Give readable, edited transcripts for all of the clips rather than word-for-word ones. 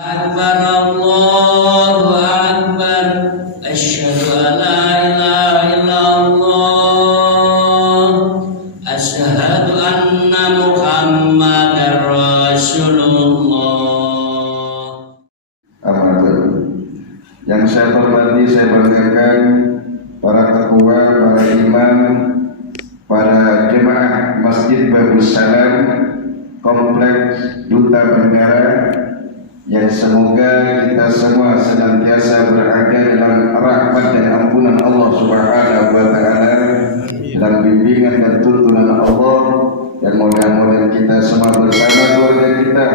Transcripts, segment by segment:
Akbar Allahu Akbar Asyhadu an la ilaha illallah Asyhadu anna Muhammadar Rasulullah. Yang saya hormati, saya banggakan para ketua, para imam, para jemaah Masjid Babus Salam Kompleks Duta Bendera, yang semoga kita semua senantiasa berada dalam rahmat dan ampunan Allah Subhanahu wa Ta'ala, dalam bimbingan dan tuntunan Allah, dan mudah-mudahan kita semua bersama keluarga kita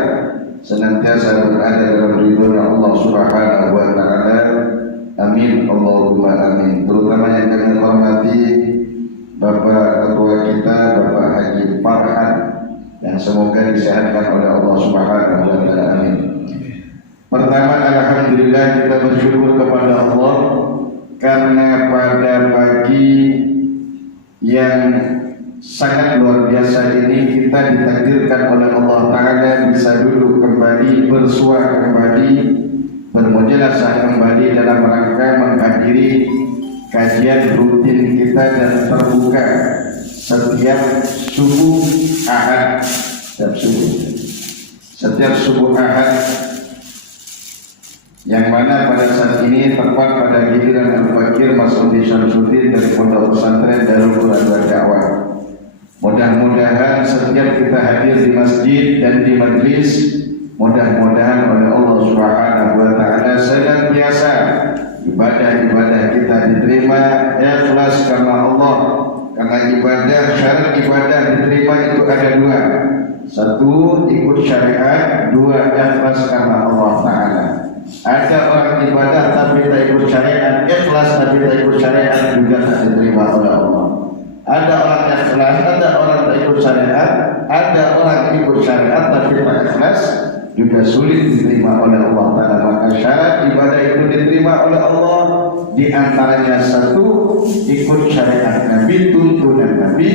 senantiasa berada dalam ridho Allah Subhanahu wa Ta'ala. Amin Allahumma amin. Terutama yang kami hormati Bapak Ketua kita, Bapak Haji Farhan, yang semoga disehatkan oleh Allah Subhanahu wa Ta'ala. Amin. Pertama, alhamdulillah kita bersyukur kepada Allah karena pada pagi yang sangat luar biasa ini kita ditakdirkan oleh Allah Ta'ala bisa duduk kembali, bersua kembali, bermujalasah kembali dalam rangka menghadiri kajian rutin kita dan terbuka setiap subuh Ahad, setiap subuh Ahad, yang mana pada saat ini tepat pada giliran Al-Fakir Mas Udi Syamsuddin dari Pondok Pesantren Darul Quran wal Dakwah. Mudah-mudahan setiap kita hadir di masjid dan di majlis, mudah-mudahan oleh Allah Subhanahu wa Ta'ala senantiasa ibadah-ibadah kita diterima ikhlas karena Allah. Karena ibadah, syarat ibadah diterima itu ada dua. Satu, ikut syariat. Dua, ikhlas karena Allah Ta'ala. Ada orang ibadah tapi tak ikut syariat, ikhlas tapi tak ikut syariat, juga tak diterima oleh Allah. Ada orang ikhlas, ada orang tak ikut syariat, ada orang ikut syariat tapi tak ikhlas, juga sulit diterima oleh Allah Ta'ala. Maka syarat ibadah itu diterima oleh Allah, di antaranya satu, ikut syariat Nabi, tuntunan Nabi.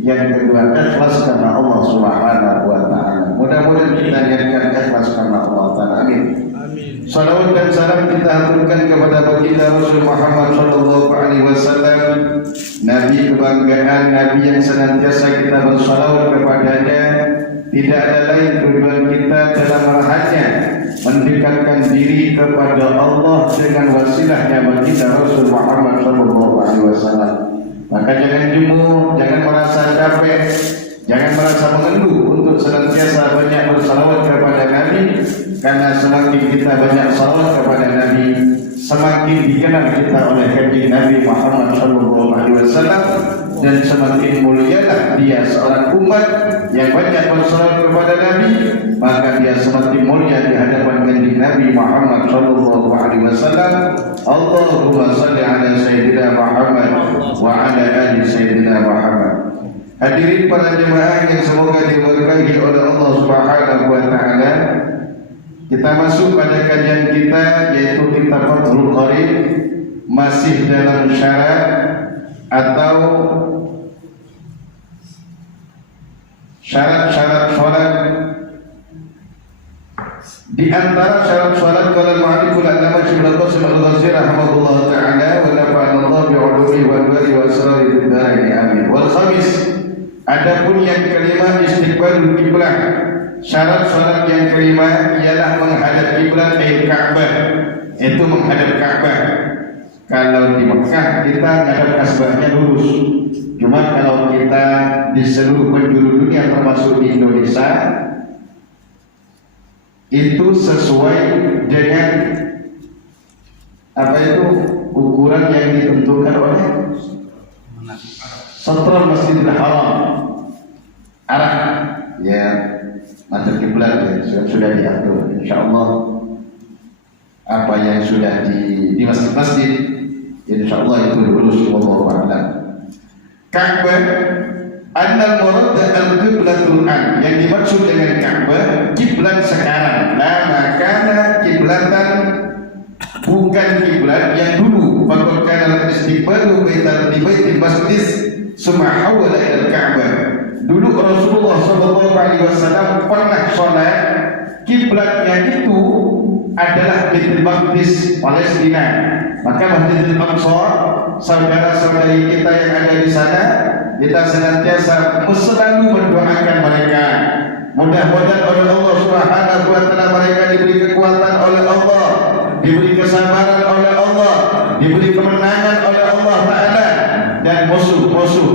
Yang kedua, ikhlas karena Allah Subhanahu wa Ta'ala. Mudah-mudahan kita niatkan ikhlas karena Allah Ta'ala. Amin. Salawat dan salam kita haturkan kepada baginda Rasul Muhammad sallallahu alaihi wasallam, Nabi kebanggaan, Nabi yang senantiasa kita bersalawat kepadanya. Tidak ada lain tujuan kita dalam hanya mendekatkan diri kepada Allah dengan wasilahnya baginda Rasul Muhammad sallallahu alaihi wasallam. Maka jangan jemu, jangan merasa capek, jangan merasa mengeluh untuk senantiasa banyak bersalawat kepada Nabi. Karena semakin kita banyak salawat kepada Nabi, semakin dikenal kita oleh kanjeng Nabi Muhammad SAW, dan semakin mulialah dia seorang umat yang banyak bersalawat kepada Nabi, maka dia semakin mulia di hadapan kanjeng Nabi Muhammad SAW. Allahumma salli ala Sayyidina Muhammad wa ala ali Sayyidina Muhammad. Hadirin para jemaah yang semoga diberkahi oleh Allah Subhanahu wa Ta'ala, kita masuk pada kajian kita, yaitu kitab Fathul Qarib, masih dalam syarat atau syarat-syarat sholat. Di antara syarat sholat kalau ma'riful alama Syaikhul Qasim Al-Ghazali rahimahullah ta'ala wa nafa'anallah bi'ulumihi wa al-wali wa asrari bid-darain amin. Wal khamis, adapun yang kelima, istiqbalul qiblah. Syarat sholat yang kelima ialah menghadap kiblat Ka'bah, itu menghadap Ka'bah. Kalau di Mekah kita menghadap Ka'bahnya lurus. Cuma kalau kita di seluruh penjuru dunia termasuk di Indonesia, itu sesuai dengan apa itu ukuran yang ditentukan oleh Satral Masjidil Haram, arah ya mata kiblat ya, sudah diatur. Insyaallah apa yang sudah di masjid-masjid, insyaallah itu lurus. Wallahu a'lam. Ka'bah, annal murad al-qiblatul an, yang dimaksud dengan Ka'bah kiblat sekarang. Lama kana kiblatan, bukan kiblat yang dulu. Faqad kana al-istiqbalu baitul masjid summa hawala ila Ka'bah. Dulu Rasulullah SAW pernah sholat, kiblatnya itu adalah Baitul Maqdis Palestina. Maka Masjidil Aqsa, saudara-saudari kita yang ada di sana, kita senantiasa selalu mendoakan mereka. Mudah-mudahan oleh Allah Subhanahu wa taala mereka diberi kekuatan oleh Allah, diberi kesabaran oleh Allah, diberi kemenangan oleh Allah Ta'ala, dan musuh-musuh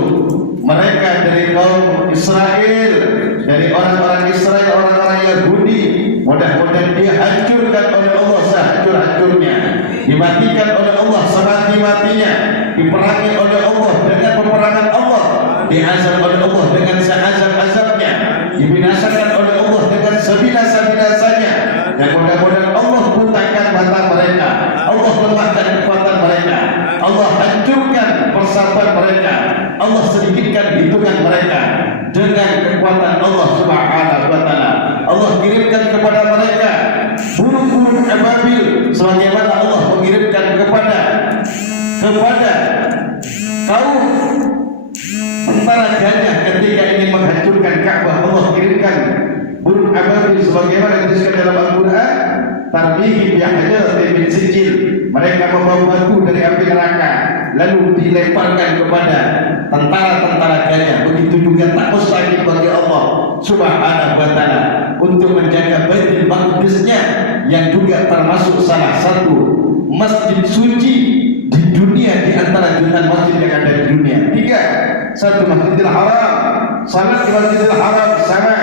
mereka dari kaum Israel, dari orang-orang Israel, orang-orang Yahudi, mudah-mudahan dihancurkan oleh Allah sehancur-hancurnya, dimatikan oleh Allah semati-matinya, diperangi oleh Allah dengan peperangan Allah, diazab oleh Allah dengan seazab-azabnya, dibinasakan oleh Allah dengan sebinasa-binasanya. Dan mudah-mudahan Allah butakan mata mereka, Allah lemahkan kekuatan mereka, Allah hancurkan persatuan mereka, Allah sedikitkan hitungan mereka dengan kekuatan Allah Subhanahu wa taala. Allah kirimkan kepada mereka burung-burung ababil sebagaimana Allah mengirimkan kepada kaum tentara gajah ketika ingin menghancurkan Ka'bah. Allah kirimkan burung ababil sebagaimana disebutkan dalam Al-Qur'an, tarmihim bi'hajaratin min sijil, mereka membawa batu dari api neraka lalu dilemparkan kepada tentara-tentara gajah. Begitu juga tak mustahil bagi Allah Subhanahu wa taala untuk menjaga Baitul Maqdisnya yang juga termasuk salah satu masjid suci di dunia di antara jutaan masjid yang ada di dunia. 3. Satu, Masjidil Haram. Salat di Masjidil Haram sama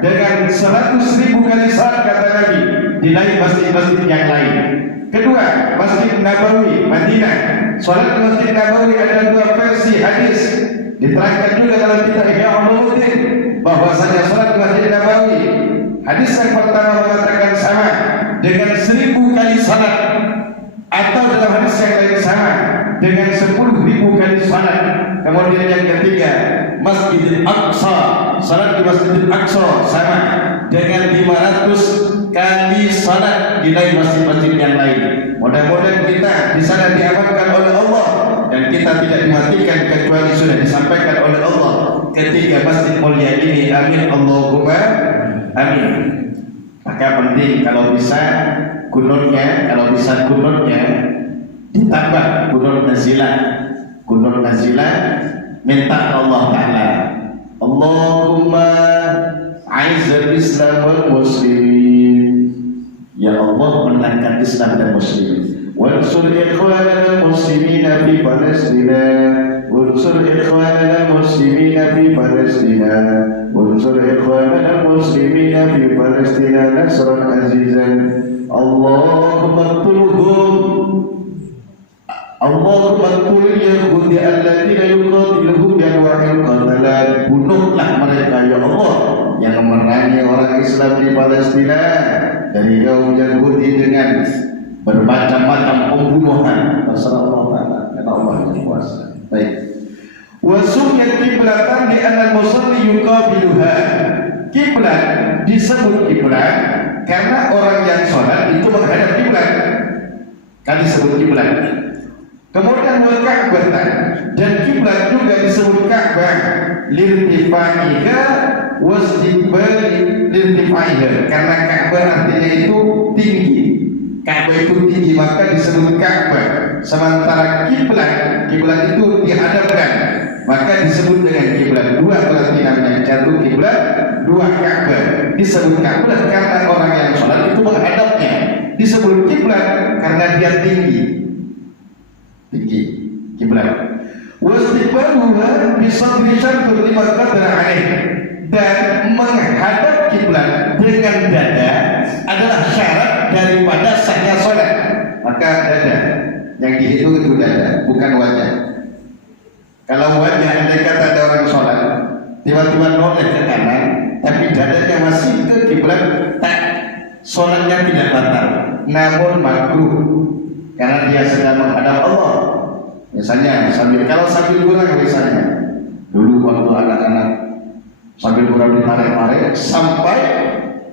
dengan 100.000 kali salat kata Nabi di lain masjid-masjid yang lain. Kedua, Masjid Nabawi Madinah. Salat di Masjid Nabawi ada 2 versi hadis. Diterangkan juga dalam kitab Ihya Ulumuddin bahwasanya salat di Masjid Nabawi, hadis yang pertama mengatakan sama dengan 1000 kali salat, atau dalam hadis yang lain sama dengan 10.000 kali salat. Kemudian yang ketiga, Masjidil Aqsa, salat di Masjidil Aqsa sama dengan 500 kali salat di lain masjid-masjid yang lain. Mudah-mudahan kita di sana diamankan oleh Allah dan kita tidak dimatikan kecuali sudah disampaikan oleh Allah ketiga masjid mulia ini. Amin Allahumma amin. Maka penting kalau bisa kunutnya ditambah kunut nazilah. Kunut nazilah minta Allah Ta'ala, Allahumma a'izzal Islam wal muslimin, ya Allah menangkan Islam dan muslimin, wansur ikhwanana muslimina fi Palestina, wansur ikhwanana muslimina fi Palestina, wansur ikhwanana muslimina fi Palestina nasran azizan, Allahumma qtulhum, Allahumma qtul yahudi alladziina yuqatiluhum bi anwa'il qatalat, bunuhlah mereka ya Allah yang memerangi orang Islam di Palestina dari kaum Yahudi dengan bermacam-macam pembunuhan. Terserah Allah Ta'ala, karena Allah yang kuasa. Baik. Wa summiyat qiblatan li anna al-musalli yuqabiluha. Kiblat disebut kiblat karena orang yang sholat itu menghadap kiblat. Kan disebut kiblat. Kemudian Ka'bah, dan kiblat juga disebut Ka'bah lirtifaiha wasdiqbali lirtifaiha, karena Ka'bah artinya itu tinggi. Ka'bah itu tinggi maka disebut Ka'bah. Sementara kiblat itu dihadapkan maka disebut dengan kiblat. 2 berarti namanya satu kiblat, 2 Ka'bah. Disebut Ka'bah karena orang yang sholat itu menghadapnya. Disebut kiblat karena dia tinggi kiblat. Wastiqbaluha bisadri syartur lima qadra alaih, dan menghadap kiblat dengan dada adalah syarat daripada sahnya sholat. Maka dada yang dihitung itu dada, bukan wajah. Kalau wajah, andai kata ada orang sholat tiba-tiba noleh ke kanan tapi dadanya masih ke kiblat, tak, sholatnya tidak batal, namun makruh karena dia sedang menghadap Allah. Misalnya sambil kurang, misalnya dulu waktu anak-anak sambil kurang ditarik-tarik sampai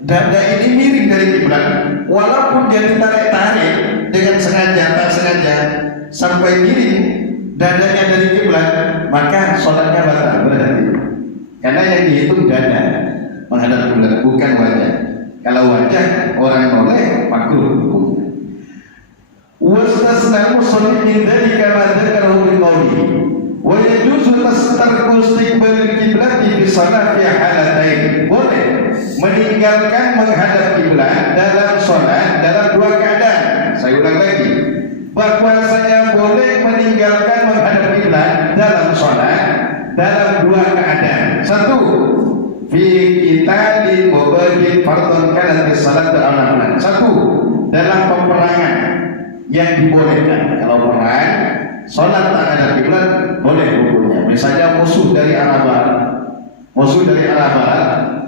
dada ini miring dari kiblat, walaupun dia ditarik-tarik dengan sengaja tak sengaja sampai miring dadanya dari kiblat, maka sholatnya batal berarti. Karena yang dihitung dada menghadap kiblat, bukan wajah. Kalau wajah orang noleh maka makruh hukumnya. Wastasna musalli min dzalika ma dzakarahu bi qawlihi wa yajuzu tarku istiqbalil qiblati fi salati halatain. Boleh meninggalkan menghadap kiblat dalam salat dalam dua keadaan. Saya ulang lagi, bahwasanya boleh meninggalkan menghadap kiblat dalam salat dalam dua keadaan. Satu, fi qitalin mubajin fardhon kanat salat al-amal. Satu, dalam peperangan yang dibolehkan. Kalau perang salat tak ada kiblat boleh hukumnya. Misalnya musuh dari arah barat,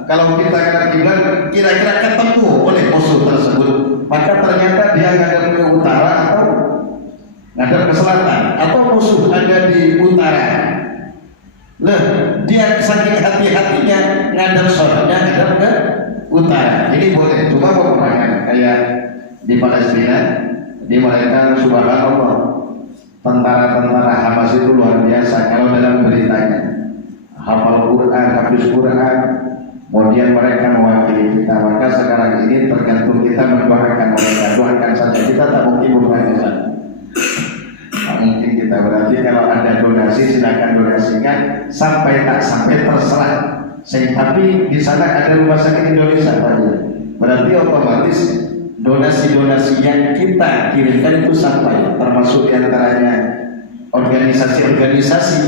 kalau kita ada kiblat kira-kira ketemu oleh musuh tersebut, maka ternyata dia ngadap ke utara atau ngadap ke selatan, atau musuh ada di utara. Dia saking hati-hatinya ngadap sholatnya ngadap ke utara. Ini boleh. Cuma peperangan kayak di Palestina, di mereka subhanallah, tentara-tentara Hamas itu luar biasa. Kalau dalam beritanya hafal Quran, habis Quran, kemudian mereka mewakili kita. Maka sekarang ini tergantung kita mendoakan mereka. Doakan saja, kita tak mungkin berdoa saja. Tak mungkin kita. Berarti kalau ada donasi silakan donasikan, sampai tak sampai terserah. Tapi di sana ada rumah sakit Indonesia, berarti otomatis donasi-donasi yang kita kirimkan itu sampai, termasuk diantaranya organisasi-organisasi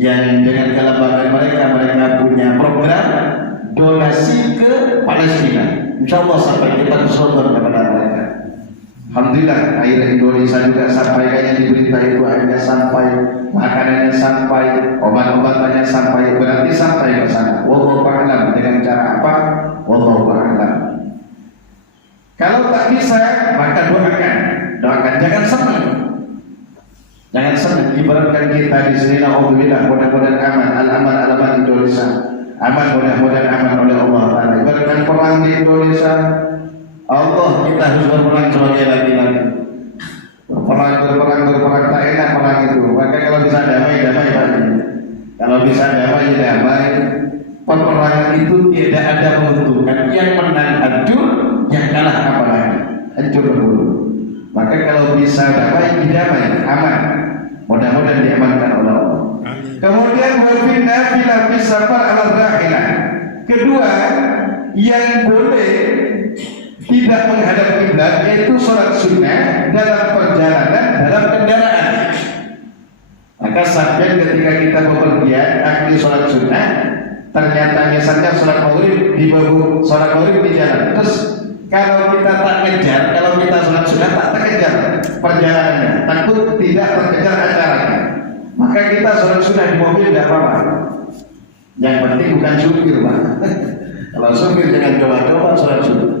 yang dengan kelembagaan mereka punya program donasi ke Palestina. Insya Allah sampai kita bersyukur kepada mereka. Alhamdulillah, air Indonesia juga sampai, kayaknya di berita itu akhirnya sampai, makanannya sampai, obat-obatannya sampai, berarti sampai ke sana. Wallahu a'lam. Dengan cara apa? Wallahu a'lam. Kalau tak bisa, maka doakan, jangan senang. Ibaratkan kita di sini, alhamdulillah, mudah-mudahan aman Indonesia, mudah-mudahan aman oleh Allah Taala. Ibaratkan perang di Indonesia, Allah, kita harus berperang sebagai laki-laki. Berperang tak enak perang itu. Maka kalau bisa damai. Kalau bisa damai. Peperangan itu tidak ada menguntungkan. Yang menang hancur, yang kalah apalagi hancur dulu. Maka kalau bisa damai, aman. Mudah-mudahan diamankan oleh Allah. Kemudian wafina fila fisafar ala rahilah. Kedua, yang boleh tidak menghadap kiblat yaitu sholat sunnah dalam perjalanan dalam kendaraan. Maka sampai ketika kita bepergian akhir sholat sunnah, ternyata misalnya sholat maghrib di jalan. Terus kalau kita tak kejar, kalau kita sholat sunnah tak terkejar perjalanannya, takut tidak terkejar acaranya, maka kita sholat sunnah di mobil tidak apa-apa. Yang penting bukan supir, Pak. Kalau supir jangan coba-coba sholat sunnah.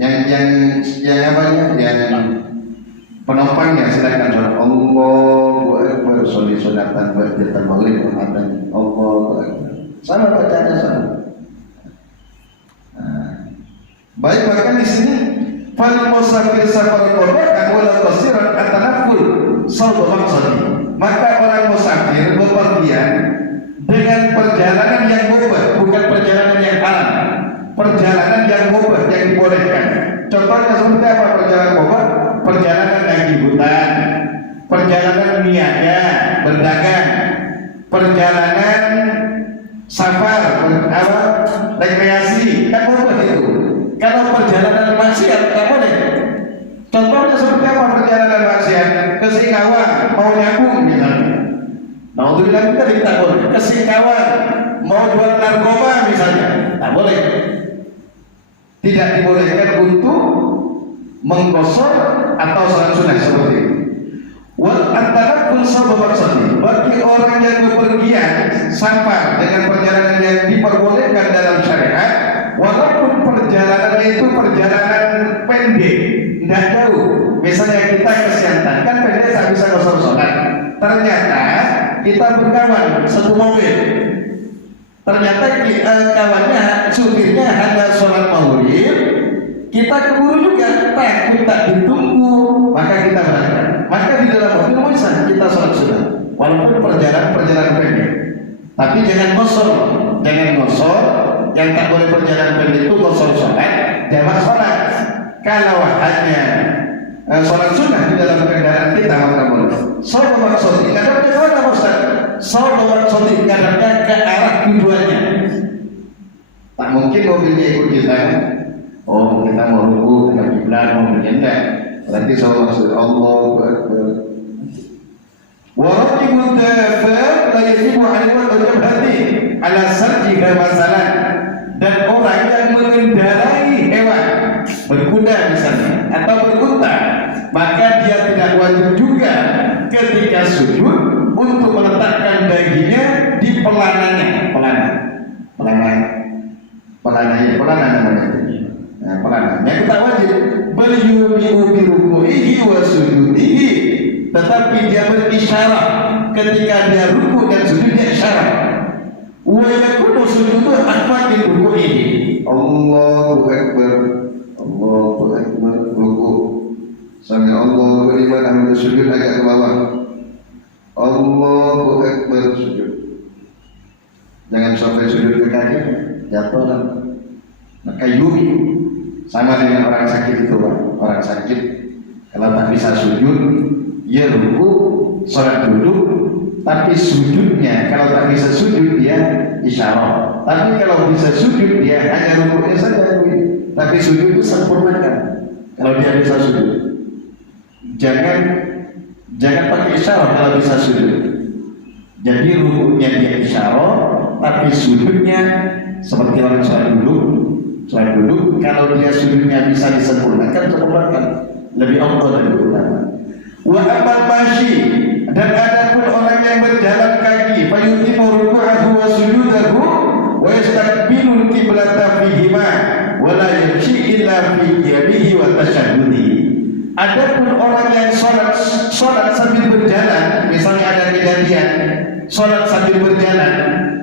Yang penumpangnya silakan sholat Allahu Akbar, sunatan berjatan maghrib Ramadan, Allahu Akbar, sama bacanya sama. Baik, bahkan di sini fal musafir safar qadha wala qasiran atanaful sawba maqsadi. Maka orang musafir bepergian dengan perjalanan yang mubah, bukan perjalanan yang haram. Perjalanan yang mubah yang dibolehkan. Contohnya seperti apa perjalanan mubah? Perjalanan lagi hutan, perjalanan niaga, berdagang, perjalanan safar, rekreasi, kan mubah itu. Kalau perjalanan maksiat tak boleh. Contohnya seperti apa perjalanan maksiat? Ke Singkawang mau nyambung misalnya. Alhamdulillah kita tidak boleh. Ke Singkawang mau jual narkoba misalnya, tak boleh. Tidak dibolehkan untuk menggosok atau sholat sunnah seperti itu. Wal antarakul sabab sadi, bagi orang yang bepergian safar dengan perjalanan yang diperbolehkan dalam syariat, walaupun perjalanannya itu perjalanan pendek, tidak jauh. Misalnya kita ke Siantan, kan pendek tak bisa gosok sholat. Ternyata kita berkawan satu mobil. Ternyata kawannya, supirnya hanya sholat maghrib, kita keburu juga, takut tak ditunggu, maka kita berangkat. Maka di dalam mobil bisa kita sholat sunnah, walaupun perjalanan pendek. Tapi jangan ngosor. Yang tak boleh perjalanan pendek itu ngosor sholat. jamak sholat. Kalau hanya sholat sunnah di dalam kendaraan kita maka boleh. Sholat maksudnya kadang-kadang mana Ustaz? Sholat maksudnya kadang-kadang ke arah tujuannya. Tak mungkin mobilnya ikut kita. Oh kita mau ruku dengan kiblat mau berjanda. Berarti sholat maksudnya Allahu Akbar. Warakibun dabbah la yajibu alaihi jabhati ala sarjiha masalah. Dan orang yang mengendarai hewan berkuda misalnya atau berunta, maka dia tidak wajib juga ketika sujud untuk meletakkan dahinya di pelananya, pelananya kita wajib beliumiu bi ruku'ihi wa sujudihi, tetapi dia berisyarat ketika dia ruku dan sujud dia isyarat. Wa yakunu sujudu akbar min ruku'ihi. Allahu Akbar. Allahu Akbar. Ruku. Sami Allahu liman hamidah, sujud agak ke bawah. Allahu Akbar, sujud. Jangan sampai sujud ke kaki, jatuh lah. Maka yumi sama dengan orang sakit itu, Pak. Orang sakit kalau tak bisa sujud, ya ruku, sholat duduk, tapi sujudnya kalau tak bisa sujud dia isyarat. Tapi kalau bisa sujud dia hanya rukuknya saja, tapi sujud itu sempurnakan. Kalau dia bisa sujud, jangan pakai isyarat kalau bisa sujud. Jadi rukuknya dia isyarat, tapi sujudnya seperti orang sholat duduk. Kalau dia sujudnya bisa disempurnakan, sempurnakan. Lebih Allah dan lebih utama. Wa amal masyi, dan adapun orang yang berjalan kaki, fayutimu ruku'ahu wa sujudahu wa yastaqbilul qiblata fihima wa la yamshi illa fi qiyamihi wa tasyahhudihi. Adapun orang yang sholat sambil berjalan, misalnya ada kejadian sholat sambil berjalan,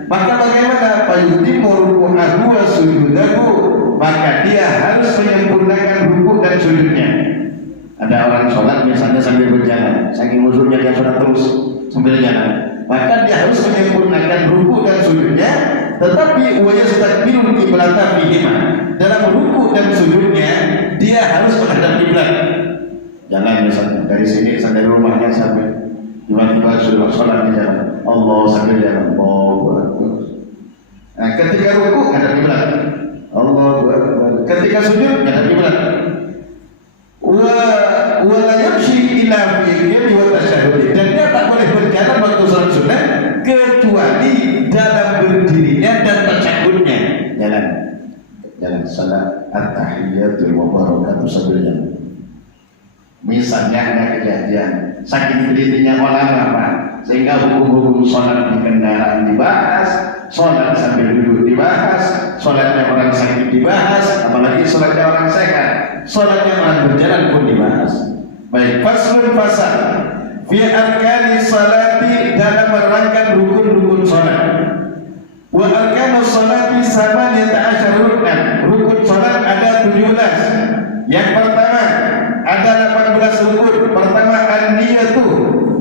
maka bagaimana? Fayutimu ruku'ahu wa sujudahu, maka dia harus menyempurnakan ruku dan sujudnya. Ada orang sholat misalnya sambil berjalan, saking musuhnya dia sholat terus sambil jalan, maka dia harus menyempurnakan ruku dan sujudnya. Tetapi wa yastaqbilul qiblata fihima, dalam ruku dan sujudnya dia harus menghadap kiblat. Jalan misalnya dari sini sampai rumahnya sampai tiba-tiba sudah sholat di jalan, Allah sambil jalan, Allahu Akbar. Nah, ketika ruku menghadap kiblat, Allahu Akbar. Ketika sujud menghadap kiblat. Wa la yamshi ila fi qiyami wa tasyahhud, dan dia tak boleh berjalan waktu salat sunat kecuali dalam berdirinya dan tasyahudnya. Jalan salat at-tahiyatul wa barakatuh sambil jalan. Misalnya ada kejadian saking telitinya ulama, Pak, sehingga hukum-hukum sholat di kendaraan dibahas, sholat sambil duduk dibahas, sholatnya orang sakit dibahas, apalagi sholatnya orang sehat, sholatnya orang berjalan pun dibahas. Baik, faslun fasal fi arkani salati, dalam merangkan rukun-rukun sholat. Wa arkanu salati samaniyata asyara ruknan, rukun sholat ada 17. Yang pertama ada 18 rukun. Pertama an-niyatu,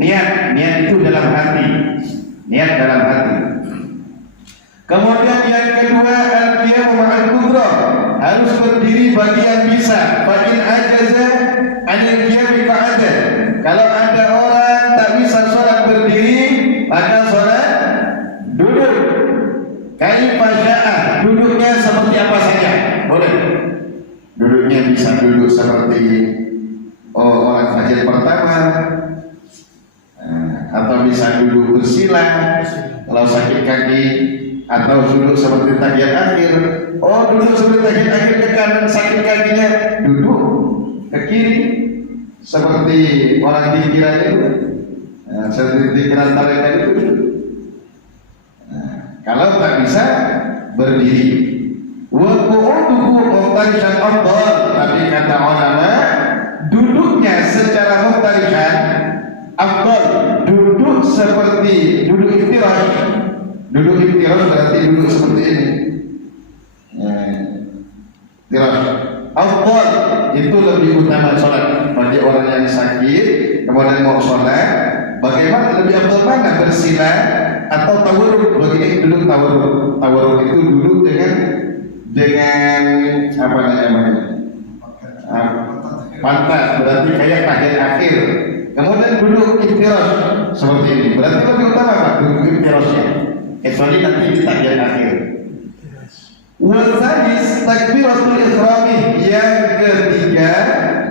niat itu dalam hati, niat dalam hati. Kemudian yang kedua al-qiyamu ma'al qudrah, harus berdiri bagi yang bisa. Fa in ajaza anil qiyami qa'ada, kalau ada orang tak bisa sholat berdiri maka sholat duduk. Kaifa sya'a, duduknya seperti apa saja boleh. Duduknya bisa duduk seperti orang fajr pertama, atau bisa duduk bersila kalau sakit kaki, atau duduk seperti tahiyat akhir. Duduk seperti tahiyat akhir ke kanan, sakit kakinya duduk ke kiri seperti orang dikira itu, seperti dikira tarekat itu. Kalau tak bisa berdiri. Wa qu'uduhu muqtarishan afdal, tapi kata ulama duduknya secara muqtarishan afdal, duduk seperti duduk iftirash. Duduk iftirash berarti duduk seperti ini. Iftirash afdal itu lebih utama sholat bagi orang yang sakit kemudian mau sholat. Bagaimana lebih afdal mana, bersila atau tawarruk? Bagi duduk tawarruk. Tawarruk itu duduk dengan dengan apa namanya? Pantat, berarti kayak bagian akhir. Kemudian duduk iftirosh seperti ini, berarti lebih utama Pak duduk iftiroshnya, kecuali nanti di bagian akhir. Wasadis takbiratul ihram, yang ketiga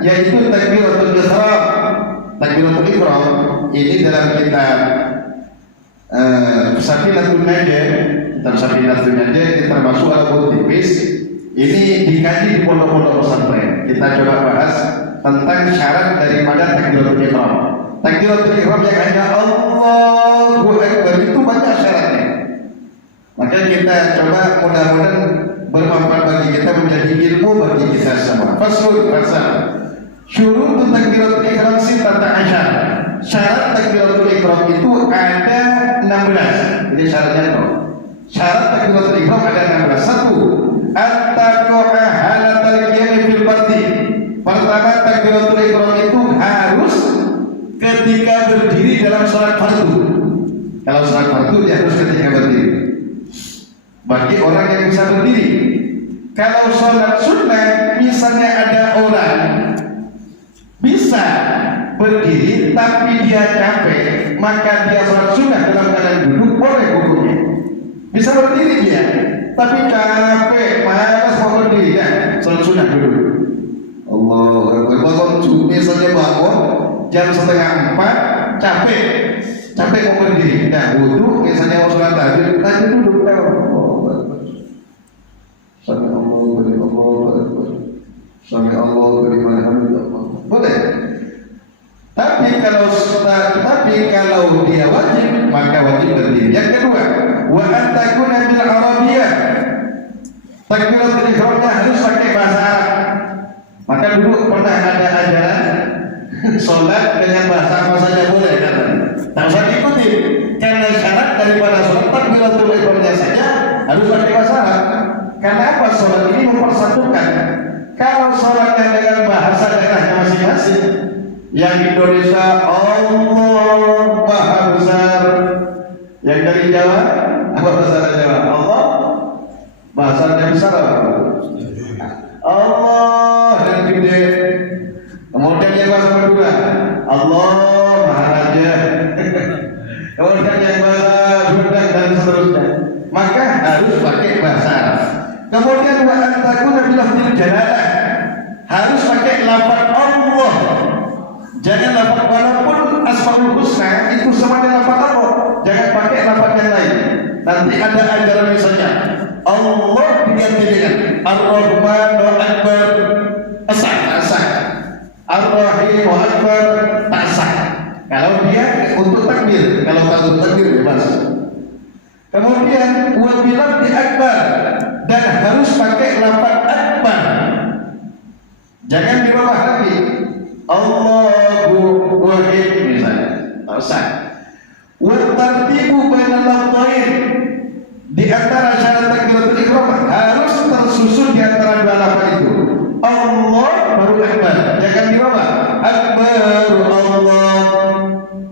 yaitu takbiratul ihram. Takbiratul ihram ini dalam kitab Safinatul Najah, kitab Safinatul Najah ini termasuk al-Qur'an tipis. Ini dikaji di pondok-pondok pesantren. Kita coba bahas tentang syarat daripada takbiratul ihram. Takbiratul ihram yang hanya Allahu Akbar itu banyak syaratnya. Maka kita coba mudah-mudahan bermanfaat bagi kita, menjadi ilmu bagi kita semua. Faslun fasal. Syurut takbiratul ihram sitata asyar. Syarat takbiratul ihram itu ada 16. Jadi syaratnya itu. Syarat takbiratul ihram ada 16. Satu, at-taqwa halatal qiyam fil fardhi. Pertama, takbiratul ihram itu harus ketika berdiri dalam salat fardu. Kalau salat fardu dia harus ketika berdiri. Bagi orang yang bisa berdiri. Kalau sholat sunnah, misalnya ada orang bisa berdiri tapi dia capek, maka dia sholat sunnah dalam keadaan duduk, boleh hukumnya. Bisa berdiri dia, tapi capek, malas mau berdiri, ya sholat sunnah duduk. Allah, bangun misalnya bangun jam 3:30, capek mau berdiri, nah wudhu misalnya mau sholat tahajud, duduk. Sami Allahu Akbar. Sami Allahu liman hamidah. Boleh. Tapi kalau dia wajib, maka wajib berdiri. Yang kedua, wa an takuna bil arabiyyah. Takbiratul ihramnya harus pakai bahasa Arab. Maka dulu pernah ada ajaran sholat dengan bahasa apa saja boleh katanya. Tak usah diikuti, karena syarat daripada sholat takbiratul ihramnya saja harus pakai bahasa Arab. Karena apa? Sholat ini mempersatukan. Kalau sholatnya dengan bahasa daerahnya masing-masing, yang Indonesia Allah Maha Besar, yang dari Jawa apa bahasa Jawa? Allah bahasanya besar apa? Allah dan gede. Kemudian yang bahasa Madura Allah Maha Raja. Kemudian yang bahasa Sunda dan seterusnya. Maka harus pakai bahasa Arab. Kemudian wa antakuna bilafzil jalalah, harus pakai lafaz Allah. Jangan lafaz, walaupun asmaul husna itu semuanya lafaz Allah, jangan pakai lafaz yang lain. Nanti ada ajaran misalnya Allah diganti dengan Ar-Rahmanu Akbar, asah. Ar-Rahim Akbar, tak sah. Kalau dia untuk takbir, kalau takut takbir bebas. Kemudian wa bilafzi akbar, dan harus pakai lafaz akbar. Jangan di bawah lagi Allahu wahid misalnya, tak usah. Wa tartibu bainal lafzain, di antara syarat takbiratul ihram harus tersusun di antara dua lafaz itu. Allah baru akbar, jangan di bawah akbar Allah.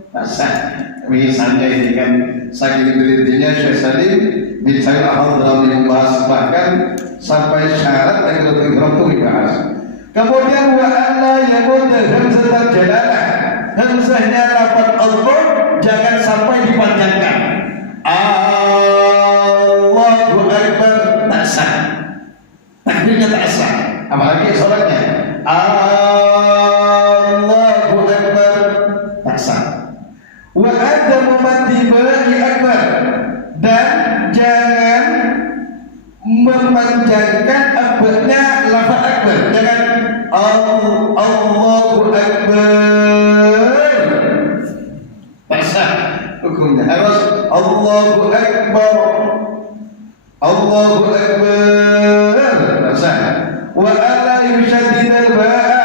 Tak sah. Misalnya ini kan saking telitinya Syekh Salim bin Sa'id Al-Hadrami membahas bahkan sampai syarat takbiratul ihram itu dibahas. Kemudian wa alla yamudda hamzatul jalalah, hamzahnya lafaz Allah jangan sampai dipanjangkan. Allahu Akbar, tak sah. Takbirnya tak sah. Apalagi sholatnya Allahu Akbar, tak sah. Wa adamu matibai akbar, dan jangan memanjangkan abadnya lafaz akbar. Jangan Allahu Akbar, tak sah hukumnya. Harus Allahu Akbar, Allahu Akbar, tak sah. Wa ala yushaddidal ba'a,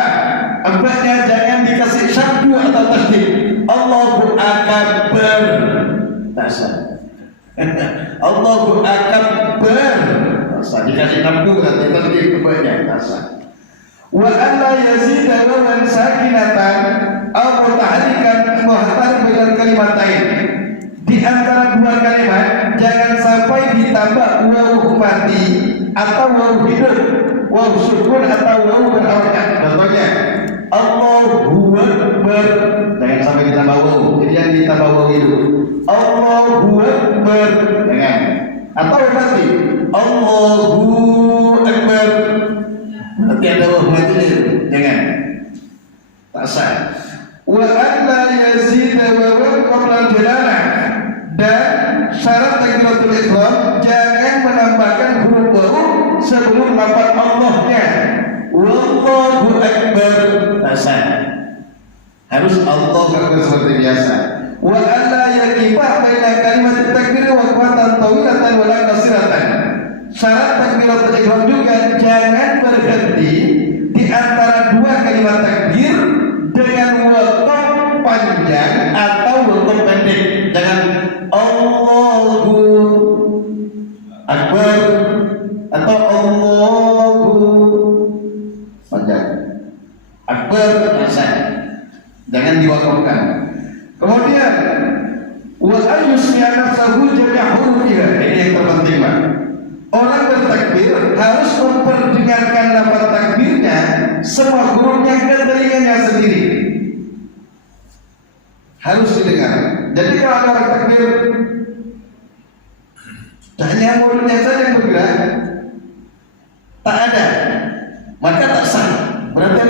abadnya jangan dikasih syaddu atau tasdid. Allahu Akbar, tak sah. Allahu Akbar, tak sah. Dikasih nafdu berarti tasdid kebanyakan, tak sah. Wa alla yazida wawan sakinatan aw mutaharikan muhtar bil kalimatain, di antara dua kalimat jangan sampai ditambah waw mati atau waw hidup, waw sukun atau waw berharakat. Contohnya Allahu Akbar, jangan sampai ditambah waw, jadi yang ditambah waw itu Allahu Akbar, jangan. Atau berarti Allahu Akbar, nanti ada waw mati, jangan, tak sah. Wa alla yazida waw qabla jalalah, dan syarat takbiratul ihram jangan menambahkan huruf waw sebelum lafaz Allahnya. Wallahu Akbar, tak sah. Harus Allahu Akbar seperti biasa. Wa alla yaqifa baina kalimat takbir wa qatan tawilatan wa la qasiratan. Syarat takbiratul ihram juga jangan berhenti di antara dua kalimat takbir dengan waktu panjang atau waktu pendek. Jangan Allahu Akbar atau Allahu panjang Akbar, jangan diwakafkan. Kemudian wa ayyusmi'a nafsahu jami'a hurufiha, ini yang terpenting, Pak. Orang bertakbir harus memperdengarkan lafaz takbirnya semua hurufnya ke telinganya sendiri, harus didengar. Jadi kalau ada orang takbir hanya mulutnya saja yang bergerak, tak ada, maka tak sah. Berarti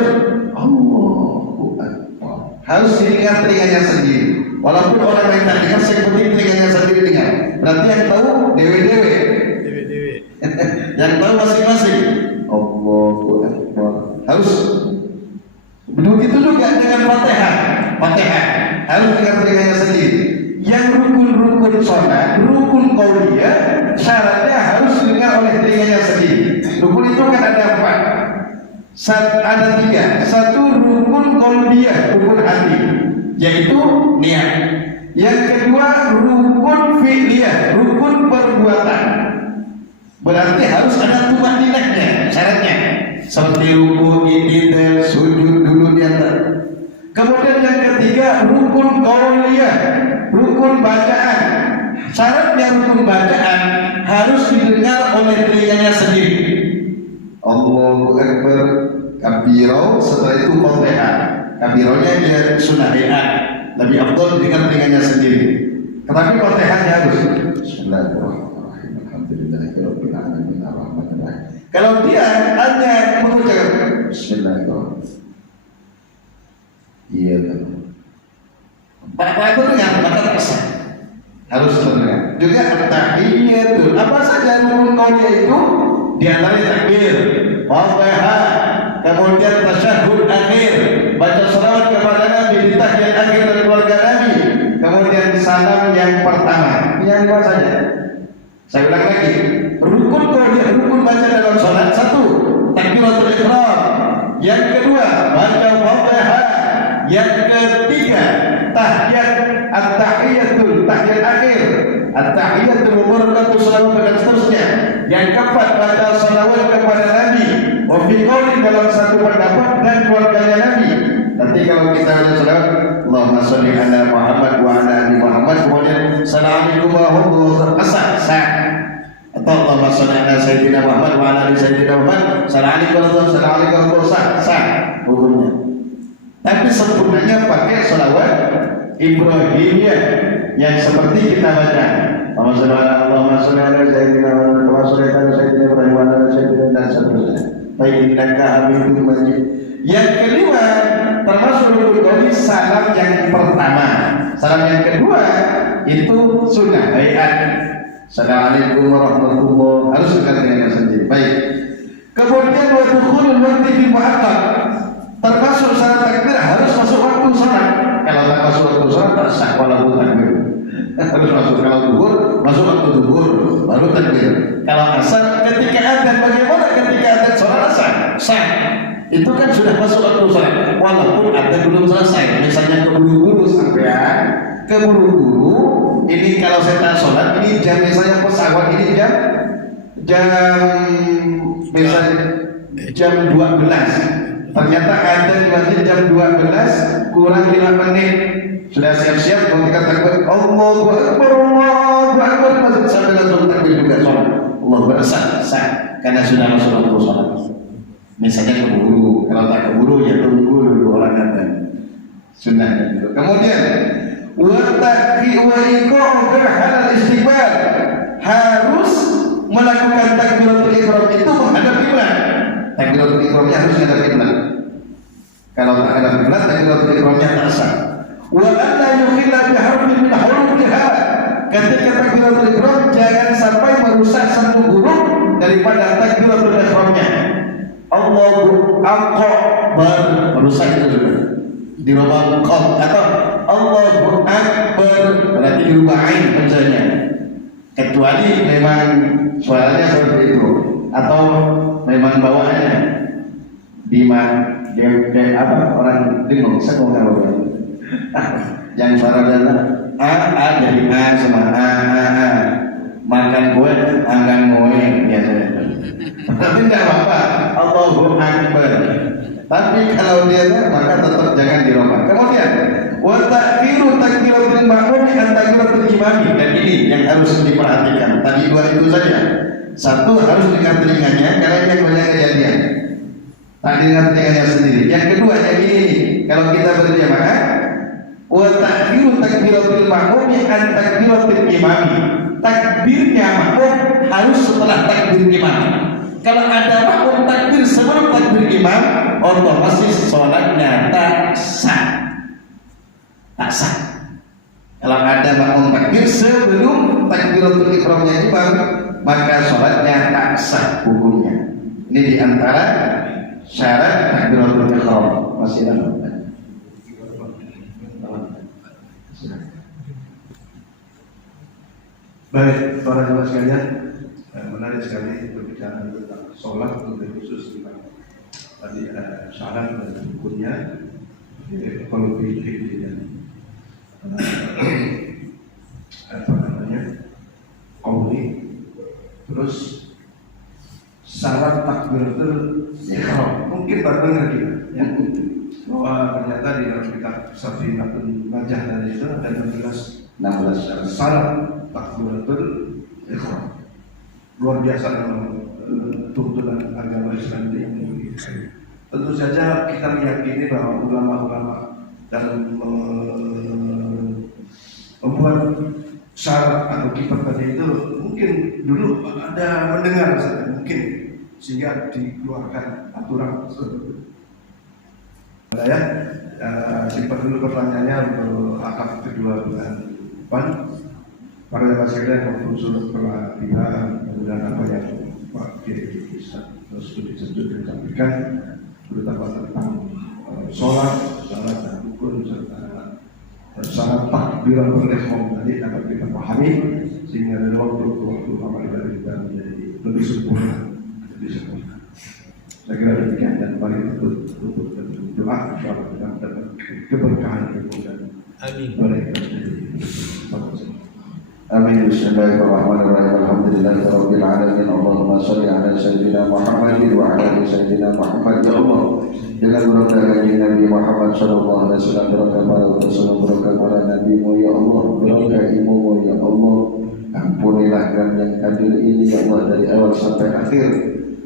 Allahu Akbar harus didengar telinganya sendiri. Walaupun orang lain tak dengar, yang penting telinganya sendiri dengar. Berarti yang tahu dewe-dewe, yang tahu masing-masing. Allahu Akbar harus. Begitu juga dengan Fatihah. Fatihah harus dengar telinganya sendiri. Yang rukun-rukun sholat, rukun qauliyah, syaratnya harus didengar oleh telinganya sendiri. Rukun itu kan ada 4, ada 3. Satu rukun qauliyah, rukun hati, yaitu niat. Yang kedua rukun fi'liyah, rukun perbuatan. Berarti harus ada tumaninahnya, syaratnya. Seperti ruku, i'tidal, sujud dulu di antara. Kemudian yang ketiga rukun qauliyah, rukun bacaan. Syaratnya rukun bacaan harus didengar oleh telinganya sendiri. Allahu Akbar kabiro, setelah itu Fatihah. Kabironya dia sunnah doa, lebih afdal didengar telinganya sendiri. Tetapi Fatihahnya harus Bismillahirrahmanirrahim, alhamdulillahirabbil alamin arrahmanir rahim. Kalau dia hanya mengucapkan Bismillahirrahmanirrahim, iya kan, Pak itu dengar, maka terasa harus terdengar. Juga at-tahiyatul, apa saja rukun qauliyah itu di antara takbir, Fatihah, kemudian tasyahud akhir, baca salawat kepada Nabi di tahiyat akhir dari keluarga Nabi, kemudian salam yang pertama. Yang dua saja. Saya ulang lagi, rukun qauliyah, rukun baca dalam salat. 1, takbiratul ihram. Yang kedua, baca Fatihah. Yang ketiga, tahiyat at-tahiyatul, tahiyat akhir, at-tahiyatul mubarakatuh, salawat dan seterusnya. Yang keempat, baca salawat kepada Nabi. Wa fi qauli, dalam satu pendapat, dan keluarganya Nabi. Nanti kalau kita baca salawat, Allahumma sholli ala Muhammad wa ala ali Muhammad, kemudian assalamualaikum warahmatullahi wabarakatuh, sah. Atau Allahumma sholli ala sayyidina Muhammad wa ala ali sayyidina Muhammad, assalamualaikum warahmatullahi wabarakatuh, sah hukumnya. Tapi sempurnanya pakai salawat Ibrahimiyah yang seperti kita baca Allahumma sholli ala sayyidina Muhammad wa sholli ala sayyidina Ibrahim wa ala sayyidina dan seterusnya. Baik, innaka hamidum majid. Yang kelima termasuk rukun qauli, salam yang pertama. Salam yang kedua itu sunnah hayat. Assalamualaikum warahmatullahi wabarakatuh, harus dengan sendiri. Baik. Kemudian wa dukhulul waqti fi mu'aqqat, termasuk syarat takbir harus masuk waktu salat. Kalau tak masuk waktu salat tak sah walaupun takbir. Harus masuk, kalau zuhur masuk waktu zuhur baru takbir. Kalau asar ketika adzan, bagaimana ketika adzan salat asar? Sah. Itu kan sudah masuk waktu salat walaupun adzan belum selesai. Misalnya keburu-buru sampean, keburu-buru ini kalau saya salat ini jam, misalnya pesawat ini jam misalnya jam 12. Ternyata ada di masjid jam 12 kurang 5 menit. Sudah siap-siap mau kita takbir Allahu Akbar, Allahu Akbar, masjid sampai langsung takbir juga sholat. Allah bersah karena sudah masuk waktu sholat. Misalnya keburu, kalau tak keburu ya tunggu dulu orang datang. Sunnah itu. Kemudian halal istiqbal, harus melakukan takbiratul ihram itu menghadap kiblat. Takbiratul ihramnya harus menghadap kiblat. Kalau tak ada kiblat, takbiratul ihramnya tak sah. Wa anna yukhilla bi harfin min hurufiha. Ketika takbiratul ihram jangan sampai merusak satu huruf daripada takbiratul ihramnya. Allahu akbar, merusak itu juga. Dirubah qaf atau Allahu akbar berarti dirubah ain hamzahnya. Kecuali memang suaranya seperti itu atau memang bawaannya dia kayak apa orang bingung sekong kalau yang suara adalah a jadi a sama a makan kue angkat kue biasanya. Tapi tidak apa-apa Allahu akbar. Tapi kalau dia maka tetap jangan dirubah. Kemudian wa ta'khiru takbiratul ma'mum an takbiratul imami, dan ini yang harus diperhatikan. Tadi dua itu saja. Satu harus dengar telinganya karena dia banyak kejadian. Tak dengar telinganya sendiri. Yang kedua yang ini kalau kita berjamaah wa ta'khiru takbiratul ma'mum an takbiratul imami. Takbirnya makmum harus setelah takbir imam. Kalau ada makmum takbir sebelum takbir imam, otomatis sholatnya tak sah. Tak sah. Kalau ada makmum takbir sebelum takbiratul ihramnya imam, maka sholatnya tak sah hukumnya. Ini diantara syarat takbiratul ihram. Masih ada. Baik, para jemaah sekalian, menarik sekali berbicara tentang sholat untuk khusus di mana tadi ada syarat dan hukumnya, kalau fikihnya apa namanya qauli, terus syarat takbiratul ihram. Mungkin terdengar kita ya, bahwa ternyata di dalam kitab Safinatul Najah tadi itu ada 16 syarat takbiratul ihram. Luar biasa dalam tuntunan agama Islam ini. Tentu saja kita meyakini bahwa ulama-ulama dalam membuat syarat atau kitab tadi itu mungkin dulu ada mendengar saja mungkin sehingga dikeluarkan aturan tersebut. Ya, simpan dulu pertanyaannya untuk akad kedua bulan depan. Para jemaah sekalian maupun surat pelatihan dan apa yang Pak Kiai bisa studi disampaikan, terutama tentang sholat, syarat dan rukun serta syarat takbiratul ihram tadi dapat kita pahami sehingga dari waktu amal ibadah kita menjadi lebih sempurna, Saya kira demikian dan mari tutup dan doa insyaallah kita mendapat keberkahan dan amin. Amin. Bismillahirrahmanirrahim. Alhamdulillahirabbil alamin. Allahumma shalli ala sayyidina Muhammadin wa ala ali sayyidina Muhammad. Ya Allah, dengan berkat kanjeng Nabi Muhammad sallallahu alaihi wasallam, berkat para nabi-Mu ya Allah, berkat ilmu-Mu ya Allah. Ampunilah kami yang hadir ini ya Allah dari awal sampai akhir.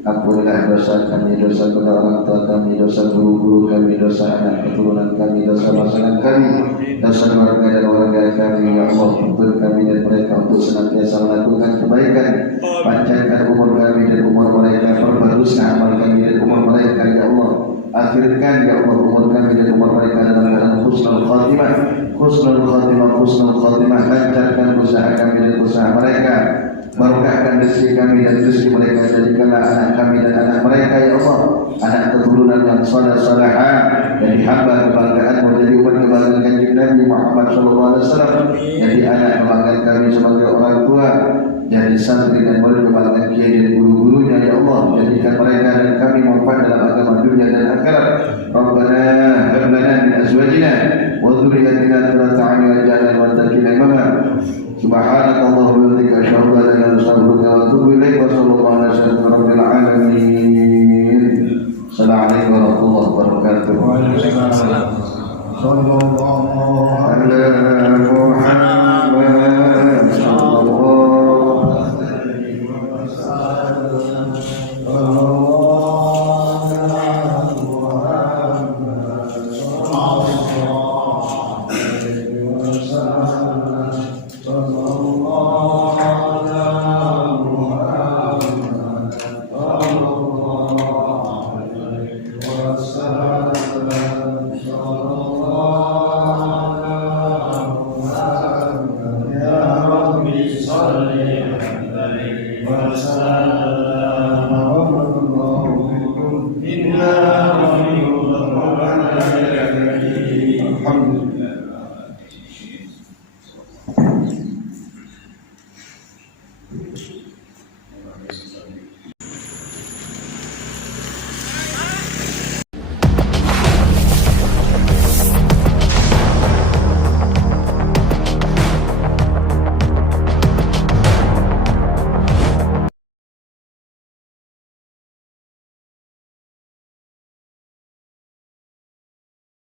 Ampunilah dosa kami, dosa kedua orang tua kami, dosa guru-guru kami, dosa anak keturunan kami, dosa pasangan kami, dosa keluarga dan warga kami ya Allah. Tuntun kami dan mereka untuk senantiasa melakukan kebaikan. Panjangkan umur kami dan umur mereka, perbaruskan amal kami dan umur mereka ya Allah. Akhirkan ya Allah umur kami dan umur mereka dalam keadaan husnul khatimah. Husnul khatimah. Lancarkan usaha kami dan usaha mereka. Berkahkan rezeki kami dan rezeki mereka. Jadikanlah anak kami dan anak mereka ya Allah anak keturunan yang saleh-salehah, jadi hamba kebanggaan-Mu, jadi umat kebanggaan kanjeng Nabi Muhammad SAW, jadi anak kebanggaan kami sebagai orang tua, jadi santri dan murid kebanggaan kiai dan guru-gurunya ya Allah. Jadikan mereka dan kami manfaat dalam agama dunia dan akhirat. Rabbana hab lana min azwajina wa dhurriyyatina qurrata a'yun waj'alna lil muttaqina imama. Subhanakallahumma wa bihamdika asyhadu an la ilaha illa anta astaghfiruka wa atubu ilaik. Wa sallallahu ala sayyidina rabbil alamin. Assalamualaikum warahmatullahi wabarakatuh. Waalaikumsalam. Sallallahu alaihi Muhammad sallallahu alaihi wasallam. والسلام